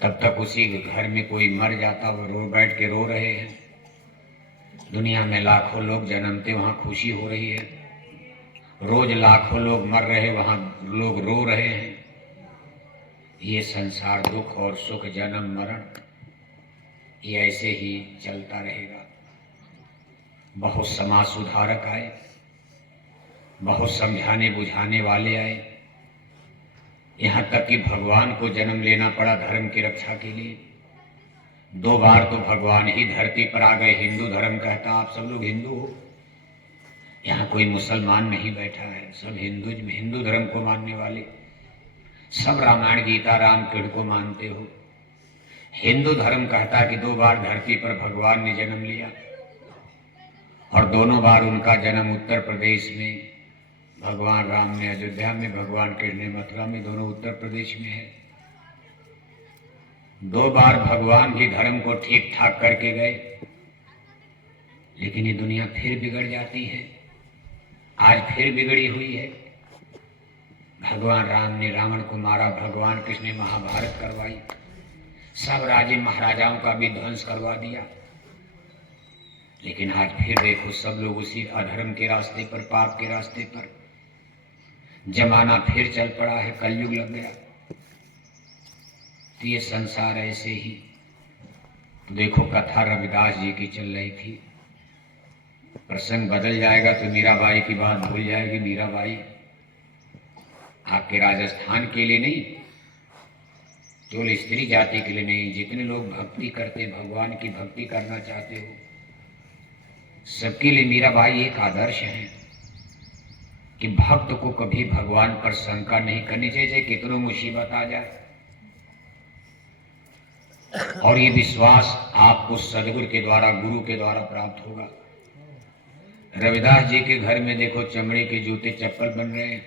तब तक उसी घर में कोई मर जाता, वो रो बैठ के रो रहे हैं। दुनिया में लाखों लोग जन्मते, वहाँ खुशी हो रही है। रोज लाखों लोग मर रहे, वहाँ लोग रो रहे हैं। ये संसार दुख और सुख, जन्म मरण, ये ऐसे ही चलता रहेगा। बहुत समाज सुधारक आए, बहुत समझाने बुझाने वाले आए, यहाँ तक कि भगवान को जन्म लेना पड़ा धर्म की रक्षा के लिए। 2 बार तो भगवान ही धरती पर आ गए। हिंदू धर्म कहता आप सब लोग हिंदू हो, यहाँ कोई मुसलमान नहीं बैठा है, सब हिंदू धर्म को मानने वाले, सब रामायण गीता रामकृष्ण को मानते हो। हिंदू धर्म कहता कि 2 बार धरती पर भगवान ने जन्म लिया, और दोनों बार उनका जन्म उत्तर प्रदेश में, भगवान राम ने अयोध्या में, भगवान कृष्ण ने मथुरा में, दोनों उत्तर प्रदेश में है। 2 बार भगवान भी धर्म को ठीक ठाक करके गए, लेकिन ये दुनिया फिर बिगड़ जाती है। आज फिर बिगड़ी हुई है। भगवान राम ने रावण को मारा, भगवान कृष्ण ने महाभारत करवाई, सब राजे महाराजाओं का भी ध्वंस करवा दिया। लेकिन आज फिर देखो सब लोग उसी अधर्म के रास्ते पर, पाप के रास्ते पर। जमाना फिर चल पड़ा है, कलयुग लग गया। तो ये संसार ऐसे ही। तो देखो कथा रविदास जी की चल रही थी, प्रसंग बदल जाएगा तो मीराबाई की बात भूल जाएगी। मीराबाई आपके राजस्थान के लिए नहीं, केवल स्त्री जाति के लिए नहीं, जितने लोग भक्ति करते, भगवान की भक्ति करना चाहते हो, सबके लिए मीराबाई एक आदर्श है कि भक्त को कभी भगवान पर शंका नहीं करनी चाहिए, कितनों मुसीबत आ जाए। और ये विश्वास आपको सदगुरु के द्वारा, गुरु के द्वारा प्राप्त होगा। रविदास जी के घर में देखो चमड़े के जूते चप्पल बन रहे हैं।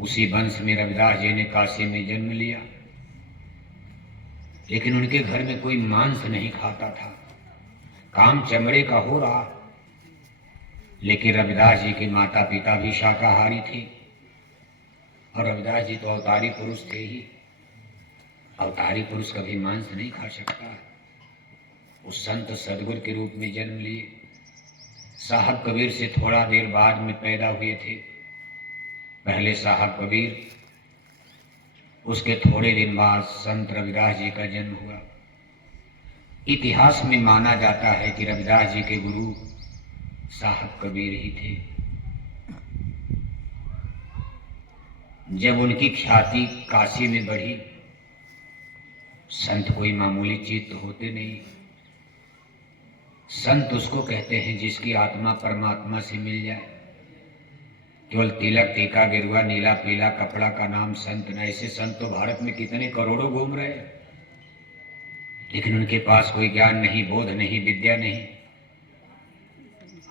उसी वंश में रविदास जी ने काशी में जन्म लिया, लेकिन उनके घर में कोई मांस नहीं खाता था, काम चमड़े का हो रहा। लेकिन रविदास जी के माता पिता भी शाकाहारी थे, और रविदास जी तो अवतारी पुरुष थे ही। अवतारी पुरुष कभी मांस नहीं खा सकता। उस संत सदगुरु के रूप में जन्म लिए। साहब कबीर से थोड़ा देर बाद में पैदा हुए थे। पहले साहब कबीर, उसके थोड़े दिन बाद संत रविदास जी का जन्म हुआ। इतिहास में माना जाता है कि रविदास जी के गुरु साहब कबीर ही थे। जब उनकी ख्याति काशी में बढ़ी, संत कोई मामूली चीज तो होते नहीं। संत उसको कहते हैं जिसकी आत्मा परमात्मा से मिल जाए। केवल तिलक टीका गिरुआ नीला पीला कपड़ा का नाम संत न। ऐसे संत तो भारत में कितने करोड़ों घूम रहे हैं, लेकिन उनके पास कोई ज्ञान नहीं, बोध नहीं, विद्या नहीं।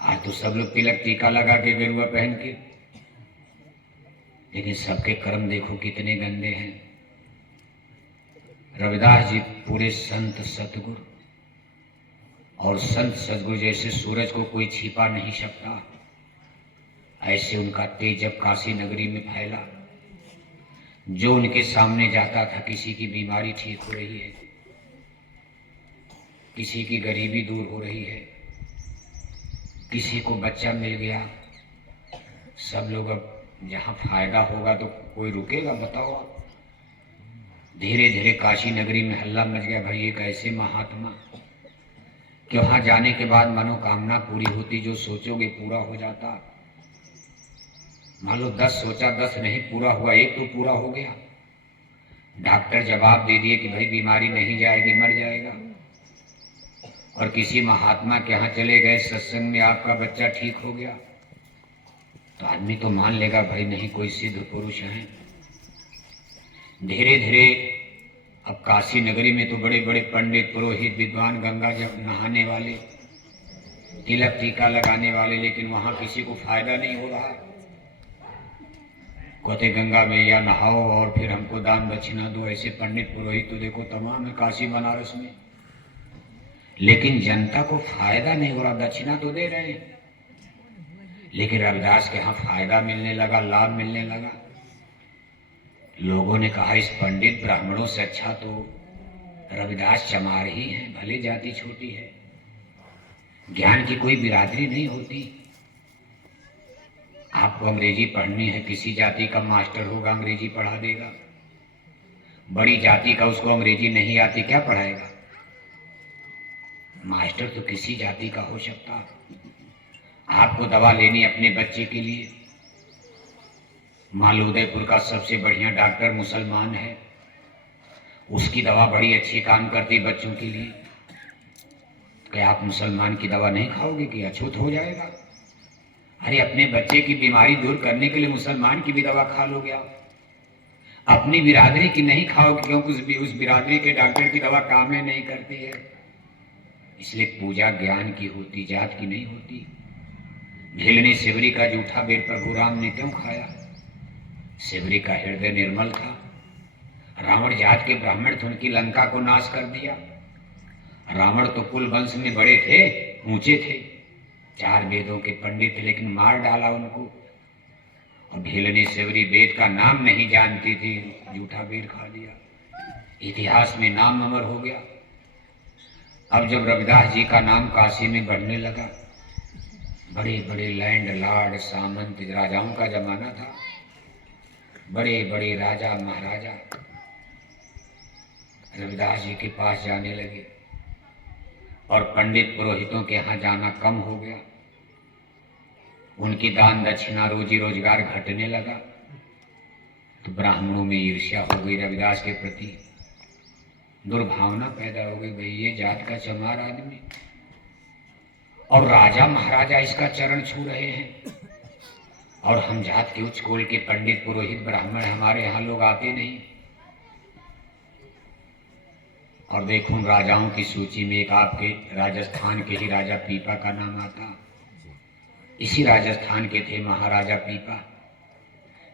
आज तो सब लोग तिलक टीका लगा के गिरुआ पहन के, लेकिन सबके कर्म देखो कितने गंदे हैं। रविदास जी पूरे संत सतगुरु, और संत सतगुरु जैसे सूरज को कोई छिपा नहीं सकता, ऐसे उनका तेज जब काशी नगरी में फैला। जो उनके सामने जाता था, किसी की बीमारी ठीक हो रही है, किसी की गरीबी दूर हो रही है, किसी को बच्चा मिल गया, सब लोग अब जहाँ फायदा होगा तो कोई रुकेगा, बताओ आप। धीरे धीरे काशी नगरी में हल्ला मच गया, भाई एक ऐसे महात्मा कि वहाँ जाने के बाद मनोकामना पूरी होती, जो सोचोगे पूरा हो जाता। मान लो 10 सोचा, 10 नहीं पूरा हुआ, एक तो पूरा हो गया। डॉक्टर जवाब दे दिए कि भाई बीमारी नहीं जाएगी, मर जाएगा। और किसी महात्मा के यहाँ चले गए, सत्संग में आपका बच्चा ठीक हो गया, तो आदमी तो मान लेगा भाई नहीं कोई सिद्ध पुरुष है। धीरे धीरे अब काशी नगरी में तो बड़े बड़े पंडित, पुरोहित, विद्वान, गंगा जब नहाने वाले, तिलक टीका लगाने वाले, लेकिन वहां किसी को फायदा नहीं हो रहा। कहते गंगा में या नहाओ और फिर हमको दान दक्षिणा दो। ऐसे पंडित पुरोहित तो देखो तमाम है काशी बनारस में, लेकिन जनता को फायदा नहीं हो रहा। दक्षिणा तो दे रहे हैं, लेकिन रविदास के यहाँ फायदा मिलने लगा, लाभ मिलने लगा। लोगों ने कहा इस पंडित ब्राह्मणों से अच्छा तो रविदास चमार ही हैं, भले जाति छोटी है, ज्ञान की कोई बिरादरी नहीं होती। आपको अंग्रेजी पढ़नी है, किसी जाति का मास्टर होगा अंग्रेजी पढ़ा देगा, बड़ी जाति का उसको अंग्रेजी नहीं आती क्या पढ़ाएगा? मास्टर तो किसी जाति का हो सकता। आपको दवा लेनी अपने बच्चे के लिए, मान लो उदयपुर का सबसे बढ़िया डॉक्टर मुसलमान है, उसकी दवा बड़ी अच्छी काम करती बच्चों के लिए, क्या आप मुसलमान की दवा नहीं खाओगे कि अछूत हो जाएगा? अरे अपने बच्चे की बीमारी दूर करने के लिए मुसलमान की भी दवा खा लोगे आप, अपनी बिरादरी की नहीं खाओगे क्योंकि उस बिरादरी के डॉक्टर की दवा काम में नहीं करती है। इसलिए पूजा ज्ञान की होती, जात की नहीं होती। भीलनी सिवरी का जूठा बेर प्रभु राम ने क्यों खाया? सिवरी का हृदय निर्मल था। रावण जात के ब्राह्मण थे, उनकी लंका को नाश कर दिया। रावण तो कुल वंश में बड़े थे, ऊंचे थे, 4 वेदों के पंडित थे, लेकिन मार डाला उनको। और भीलनी सिवरी वेद का नाम नहीं जानती थी, जूठा बेर खा लिया, इतिहास में नाम अमर हो गया। अब जब रविदास जी का नाम काशी में बढ़ने लगा, बड़े बड़े लैंड लॉर्ड सामंत राजाओं का जमाना था, बड़े बड़े राजा महाराजा रविदास जी के पास जाने लगे और पंडित पुरोहितों के यहाँ जाना कम हो गया। उनकी दान दक्षिणा रोजी रोजगार घटने लगा, तो ब्राह्मणों में ईर्ष्या हो गई, रविदास के प्रति दुर्भावना पैदा हो गई, भाई ये जात का चमार आदमी और राजा महाराजा इसका चरण छू रहे हैं, और हम जात के उच्च कुल के पंडित पुरोहित ब्राह्मण, हमारे यहाँ लोग आते नहीं। और देखो राजाओं की सूची में एक आपके राजस्थान के ही राजा पीपा का नाम आता। इसी राजस्थान के थे महाराजा पीपा।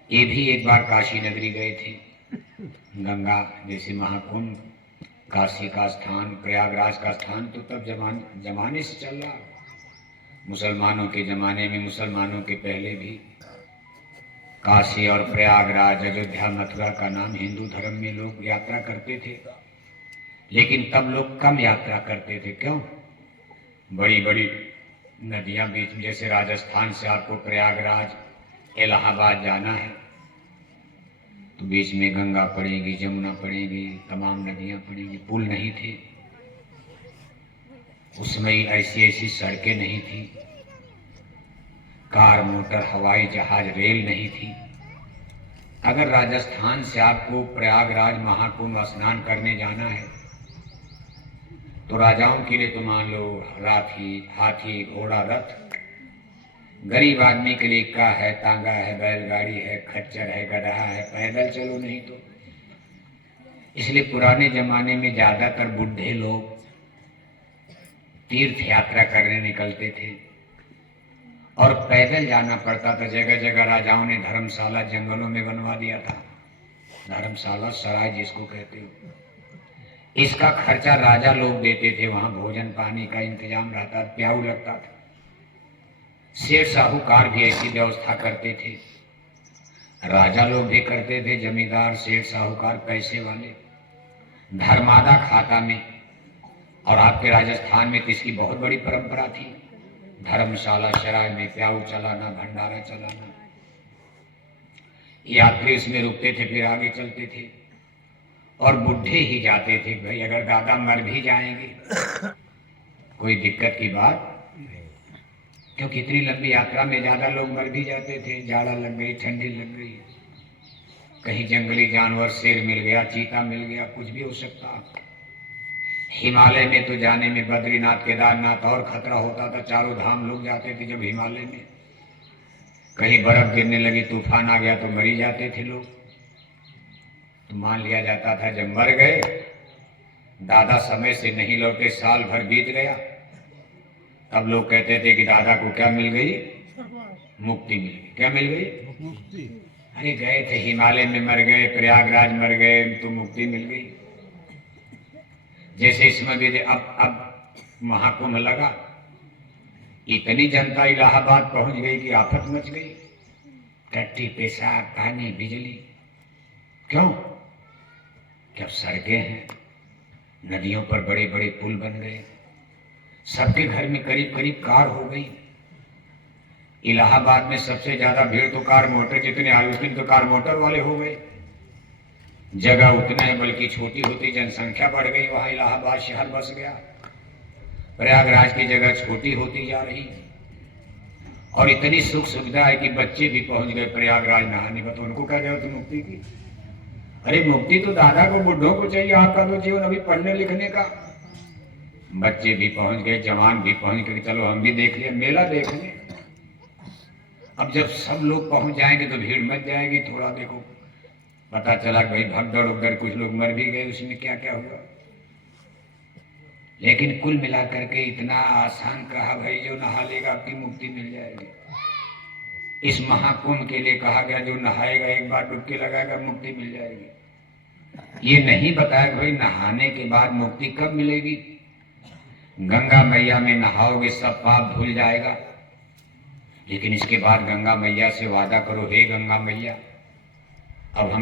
ये भी एक बार काशी नगरी गए थे। गंगा जैसे महाकुंभ, काशी का स्थान, प्रयागराज का स्थान तो तब जमाने से चल रहा, मुसलमानों के जमाने में, मुसलमानों के पहले भी काशी और प्रयागराज, अयोध्या, मथुरा का नाम हिंदू धर्म में लोग यात्रा करते थे, लेकिन तब लोग कम यात्रा करते थे। क्यों? बड़ी बड़ी नदियां बीच में, जैसे राजस्थान से आपको प्रयागराज, इलाहाबाद जाना है तो बीच में गंगा पड़ेगी, जमुना पड़ेगी, तमाम नदियां पड़ेंगी। पुल नहीं थे उस समय, ऐसी ऐसी सड़कें नहीं थी, कार मोटर हवाई जहाज रेल नहीं थी। अगर राजस्थान से आपको प्रयागराज महाकुंभ स्नान करने जाना है तो राजाओं के लिए तो मान लो हाथी घोड़ा रथ, गरीब आदमी के लिए क्या है, तांगा है, बैलगाड़ी है, खच्चर है, गधा है, पैदल चलो नहीं तो। इसलिए पुराने जमाने में ज्यादातर बुढ़े लोग तीर्थ यात्रा करने निकलते थे और पैदल जाना पड़ता था। जगह जगह राजाओं ने धर्मशाला जंगलों में बनवा दिया था, धर्मशाला सराय जिसको कहते हो। इसका खर्चा राजा लोग देते थे, वहां भोजन पानी का इंतजाम रहता, प्याऊ लगता था। सेठ साहूकार भी ऐसी व्यवस्था करते थे, राजा लोग भी करते थे, जमींदार सेठ साहूकार पैसे वाले, धर्मादा खाता में। और आपके राजस्थान में तो इसकी बहुत बड़ी परंपरा थी, धर्मशाला सराय में प्याऊ चलाना, भंडारा चलाना। यात्री इसमें रुकते थे, फिर आगे चलते थे, और बुढ़े ही जाते थे। भाई अगर दादा मर भी जाएंगे कोई दिक्कत की बात, क्योंकि इतनी लंबी यात्रा में ज्यादा लोग मर भी जाते थे। जाड़ा लग गई, ठंडी लग गई, कहीं जंगली जानवर शेर मिल गया, चीता मिल गया, कुछ भी हो सकता। हिमालय में तो जाने में बद्रीनाथ केदारनाथ और खतरा होता था, चारों धाम लोग जाते थे। जब हिमालय में कहीं बर्फ गिरने लगी, तूफान आ गया तो मरी जाते थे लोग। तो मान लिया जाता था जब मर गए, दादा समय से नहीं लौटे, साल भर बीत गया, तब लोग कहते थे कि दादा को क्या मिल गई? मुक्ति मिल गई। क्या मिल गई? मुक्ति। अरे गए थे हिमालय में, मर गए, प्रयागराज मर गए तो मुक्ति मिल गई। जैसे इसमें भी अब महाकुंभ लगा, इतनी जनता इलाहाबाद पहुंच गई कि आफत मच गई, टट्टी पेशाब पानी बिजली। क्यों? कि अब सड़कें हैं, नदियों पर बड़े बड़े पुल बन गए, सबके घर में करीब करीब कार हो गई। इलाहाबाद में सबसे ज्यादा भीड़ तो कार मोटर, जितने आए उतने तो कार मोटर वाले हो गए। जगह उतना है, बल्कि छोटी होती जनसंख्या बढ़ गई, वहां इलाहाबाद शहर बस गया। प्रयागराज की जगह छोटी होती जा रही है, और इतनी सुख सुविधा है कि बच्चे भी पहुंच गए प्रयागराज नहाने का। तो उनको क्या जरूरत मुक्ति की? अरे मुक्ति तो दादा को, बुढ़ों को चाहिए, आपका तो जीवन अभी पढ़ने लिखने का। बच्चे भी पहुंच गए, जवान भी पहुंच गए, चलो हम भी देख लिया, मेला देख लिया। अब जब सब लोग पहुंच जाएंगे तो भीड़ मच जाएगी। थोड़ा देखो, पता चला कि भाई भगदड़ उगदड़, कुछ लोग मर भी गए, उसमें क्या क्या हुआ। लेकिन कुल मिलाकर के इतना आसान कहा, भाई जो नहा लेगा आपकी मुक्ति मिल जाएगी। इस महाकुंभ के लिए कहा गया, जो नहाएगा, एक बार डुबकी लगाएगा, मुक्ति मिल जाएगी। ये नहीं बताया कि भाई नहाने के बाद मुक्ति कब मिलेगी। गंगा मैया में नहाओगे सब पाप धुल जाएगा, लेकिन इसके बाद गंगा मैया से वादा करो, हे गंगा मैया अब हम